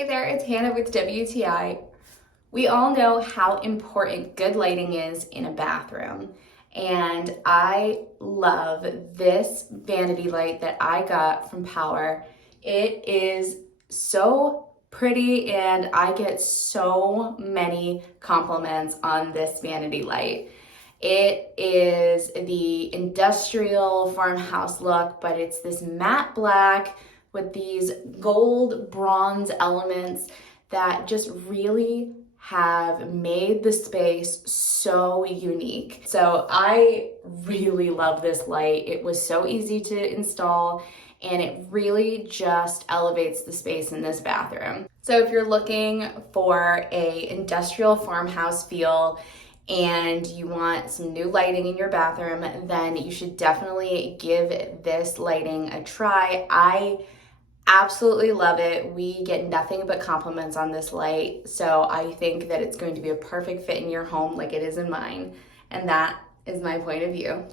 Hey there, it's Hannah with WTI. We all know how important good lighting is in a bathroom, and I love this vanity light that I got from Pauwer. It is so pretty, and I get so many compliments on this vanity light. It is the industrial farmhouse look, but it's this matte black with these gold bronze elements that just really have made the space so unique. So I really love this light. It was so easy to install and it really just elevates the space in this bathroom. So if you're looking for a industrial farmhouse feel and you want some new lighting in your bathroom, then you should definitely give this lighting a try. I absolutely love it. We get nothing but compliments on this light, so I think that it's going to be a perfect fit in your home like it is in mine, and that is my point of view.